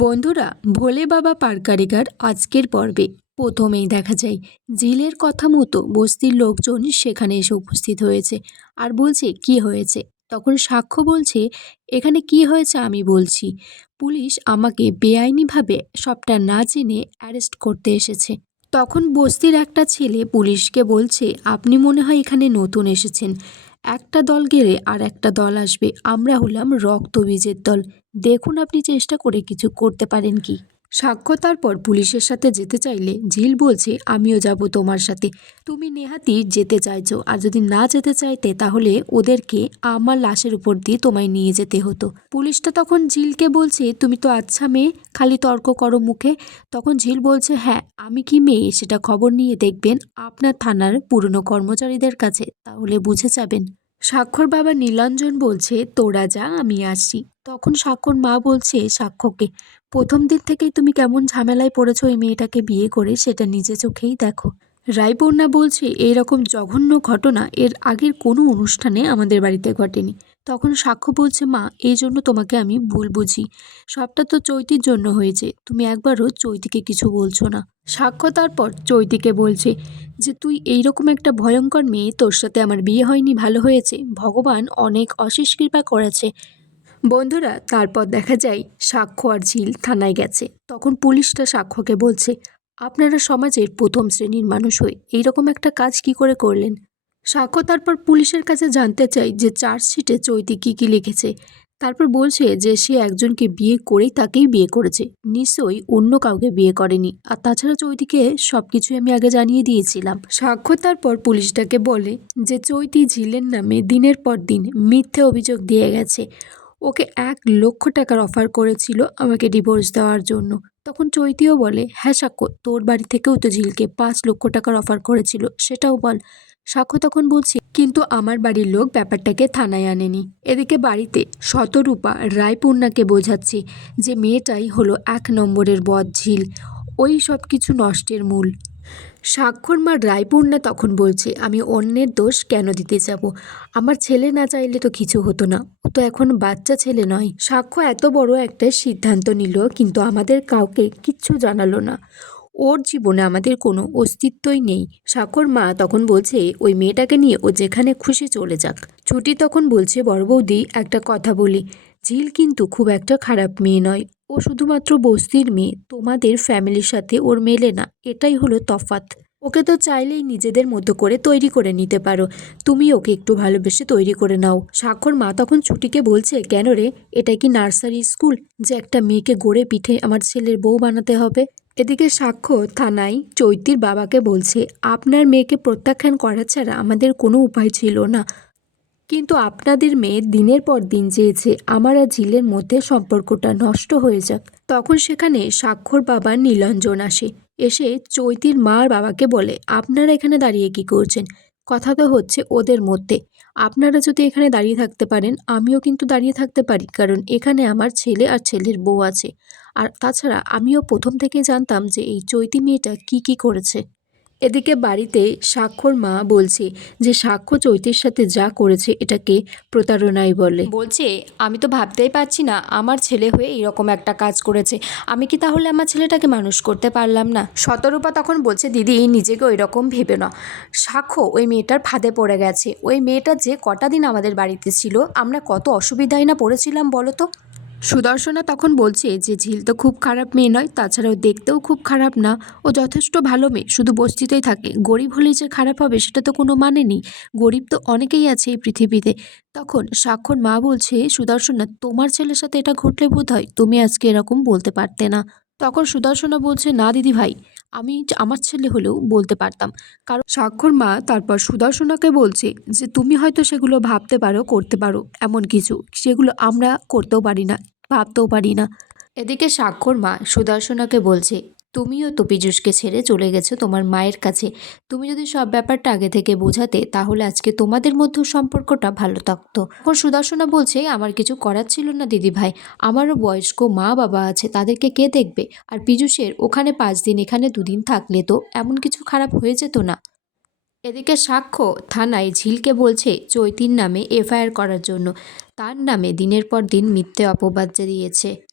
বন্ধুরা, ভোলে বাবা পারকারিকার আজকের পর্বে। প্রথমেই দেখা যায়, জিলের কথা মতো বস্তির লোকজন সেখানে এসে উপস্থিত হয়েছে। আর বলছে, কি হয়েছে? তখন সাক্ষ্য বলছে, এখানে কি হয়েছে আমি বলছি। পুলিশ আমাকে বেআইনিভাবে সবটা না জেনে অ্যারেস্ট করতে এসেছে। তখন বস্তির একটা ছেলে পুলিশকে বলছে, আপনি মনে হয় এখানে নতুন এসেছেন। একটা দল গেলে আর একটা দল আসবে। আমরা হলাম রক্তবীজের দল। দেখুন আপনি চেষ্টা করে কিছু করতে পারেন কি? সাক্ষ্য তারপর পুলিশের সাথে যেতে চাইলে ঝিল বলছে, আমিও যাব তোমার সাথে। তুমি নেহাতি যেতে চাইছো। আর যদি না যেতে চাইতে, তাহলে ওদেরকে আমার লাশের উপর দিয়ে তোমায় নিয়ে যেতে হতো। পুলিশটা তখন ঝিলকে বলছে, তুমি তো আচ্ছা মেয়ে, খালি তর্ক করো মুখে। তখন ঝিল বলছে হ্যাঁ আমি কি মেয়ে, সেটা খবর নিয়ে দেখবেন আপনার থানার পুরনো কর্মচারীদের কাছে। তাহলে বুঝে যাবেন। স্বাক্ষর বাবা নীলাঞ্জন বলছে, তোরা যা, আমি আসি তখন স্বাক্ষর মা বলছে, সাক্ষ্যকে, প্রথম দিন থেকেই তুমি কেমন ঝামেলায় পড়েছ এই মেয়েটাকে বিয়ে করে সেটা নিজে চোখেই দেখো। রায়পূর্ণা বলছে এরকম জঘন্য ঘটনা এর আগের কোনো অনুষ্ঠানে আমাদের বাড়িতে ঘটেনি। তখন সাক্ষ্য বলছে, মা, এই জন্য তোমাকে আমি ভুল বুঝি। সবটা তো চৈতির জন্য হয়েছে। তুমি একবারও চৈতিকে কিছু বলছো না। সাক্ষ্য তারপর চৈতিকে বলছে, যে তুই এইরকম একটা ভয়ঙ্কর মেয়ে, তোর সাথে আমার বিয়ে হয়নি, ভালো হয়েছে। ভগবান অনেক অশেষ কৃপা করেছে। বন্ধুরা, তারপর দেখা যায়, সাক্ষ্য আর ঝিল থানায় গেছে। তখন পুলিশটা সাক্ষ্যকে বলছে, আপনারা সমাজের প্রথম শ্রেণির মানুষ হয়ে এইরকম একটা কাজ কি করে করলেন? সাক্ষ্য তারপর পুলিশের কাছে জানতে চাই যে চার্জশিটে চৈতি কী কী লিখেছে। তারপর বলছে যে সে একজনকে বিয়ে করেই তাকেই বিয়ে করেছে। নিশ্চয়ই অন্য কাউকে বিয়ে করেনি। আর তাছাড়া চৈতিকে সব কিছুই আমি আগে জানিয়ে দিয়েছিলাম। সাক্ষ্য তারপর পুলিশটাকে বলে যে চৈতি ঝিলের নামে দিনের পর দিন মিথ্যে অভিযোগ দিয়ে গেছে। ওকে এক লক্ষ টাকার অফার করেছিল আমাকে ডিভোর্স দেওয়ার জন্য। তখন চৈতিও বলে হ্যাঁ সাক্ষ্য, তোর বাড়ি থেকেও তো ঝিলকে পাঁচ লক্ষ টাকার অফার করেছিল, সেটাও বল। সাক্ষ্য তখন বলছি, কিন্তু আমার বাড়ির লোক ব্যাপারটাকে থানায় আনেনি। এদিকে বাড়িতে শতরূপা রায়পূর্ণাকে বোঝাচ্ছে যে মেয়েটাই হলো এক নম্বরের বদ ঝিল। ওই সব কিছু নষ্টের মূল। স্বাক্ষর মা রায়পূর্ণা তখন বলছে, আমি অন্যের দোষ কেন দিতে যাব? আমার ছেলে না চাইলে তো কিছু হতো না। ও তো এখন বাচ্চা ছেলে নয় সাক্ষ্য এত বড় একটা সিদ্ধান্ত নিল, কিন্তু আমাদের কাউকে কিচ্ছু জানালো না। ওর জীবনে আমাদের কোনো অস্তিত্বই নেই। সাক্ষর মা তখন বলছে, ওই মেয়েটাকে নিয়ে ও যেখানে খুশি চলে যাক ছুটি তখন বলছে, বড় বৌদি, একটা কথা বলি। ঝিল কিন্তু খুব একটা খারাপ মেয়ে নয়। ও শুধুমাত্র বস্তির মেয়ে, তোমাদের ফ্যামিলির সাথে ওর মেলে না, এটাই হলো তফাৎ। ওকে তো চাইলেই নিজেদের মতো করে তৈরি করে নিতে পারো। তুমি ওকে একটু ভালোবেসে তৈরি করে নাও। স্বাক্ষর মা তখন ছুটিকে বলছে, কেন রে? এটা কি নার্সারি স্কুল যে একটা মেয়েকে গড়ে পিঠে আমার ছেলের বউ বানাতে হবে? এদিকে সাক্ষ্য থানায় চৈতির বাবাকে বলছে, আপনার মেয়েকে প্রত্যাখ্যান করা ছাড়া আমাদের কোনো উপায় ছিল না। কিন্তু আপনাদের মেয়ে দিনের পর দিন চেয়েছে, আমার আর ঝিলের মধ্যে সম্পর্কটা নষ্ট হয়ে যাক। তখন সেখানে স্বাক্ষর বাবা নীলঞ্জন আসে, এসে চৈতির মা আর বাবাকে বলে, আপনারা এখানে দাঁড়িয়ে কি করছেন? কথা তো হচ্ছে ওদের মধ্যে। আপনারা যদি এখানে দাঁড়িয়ে থাকতে পারেন, আমিও কিন্তু দাঁড়িয়ে থাকতে পারি, কারণ এখানে আমার ছেলে আর ছেলের বউ আছে। আর তাছাড়া আমিও প্রথম থেকে জানতাম যে এই চৈতি মেয়েটা কি কি করেছে। এদিকে বাড়িতে সাক্ষর মা বলছে যে সাক্ষ্য চৈতির সাথে যা করেছে এটাকে প্রতারণাই বলে। বলছে, আমি তো ভাবতেই পারছি না, আমার ছেলে হয়ে এরকম একটা কাজ করেছে। আমি কি তাহলে আমার ছেলেটাকে মানুষ করতে পারলাম না? শতরূপা তখন বলছে, দিদি, নিজেকে ওই রকম ভেবে না সাক্ষ্য ওই মেয়েটার ফাঁদে পড়ে গেছে। ওই মেয়েটা যে কটা দিন আমাদের বাড়িতে ছিল, আমরা কত অসুবিধায় না পড়েছিলাম বলো তো? সুদর্শনা তখন বলছে যে ঝিল তো খুব খারাপ মেয়ে নয়, তাছাড়াও দেখতেও খুব খারাপ না ও যথেষ্ট ভালো মেয়ে, শুধু বস্তিতেই থাকে। গরিব হলেই যে খারাপ হবে সেটা তো কোনো মানে নেই। গরিব তো অনেকেই আছে এই পৃথিবীতে। তখন সাক্ষর মা বলছে, সুদর্শনা, তোমার ছেলের সাথে এটা ঘটলে বোধ হয় তুমি আজকে এরকম বলতে পারতে না। তখন সুদর্শনা বলছে, না দিদি ভাই আমি আমার ছেলে হলেও বলতে পারতাম। কারণ স্বাক্ষর মা তারপর সুদর্শনাকে বলছে যে তুমি হয়তো সেগুলো ভাবতে পারো করতে পারো এমন কিছু। সেগুলো আমরা করতেও পারি না ভাবতেও পারি না। এদিকে স্বাক্ষর মা সুদর্শনাকে বলছে তুমিও তো ছেড়ে চলে গেছো তোমার মায়ের কাছে। তুমি যদি সব ব্যাপারটা আগে থেকে বোঝাতে, তাহলে আজকে তোমাদের মধ্যে সম্পর্কটা ভালো থাকতো। এখন সুদর্শনা বলছে, আমার কিছু করার ছিল না দিদি ভাই আমারও বয়স্ক মা বাবা আছে, তাদেরকে কে দেখবে? আর পীযুষের ওখানে পাঁচ দিন, এখানে দুদিন থাকলে তো এমন কিছু খারাপ হয়ে যেত না? এদিকে সাক্ষ্য থানায় ঝিলকে বলছে, চৈতির নামে এফআইআর করার জন্য। তার নামে দিনের পর দিন মিথ্যে অপবাদ দিয়েছে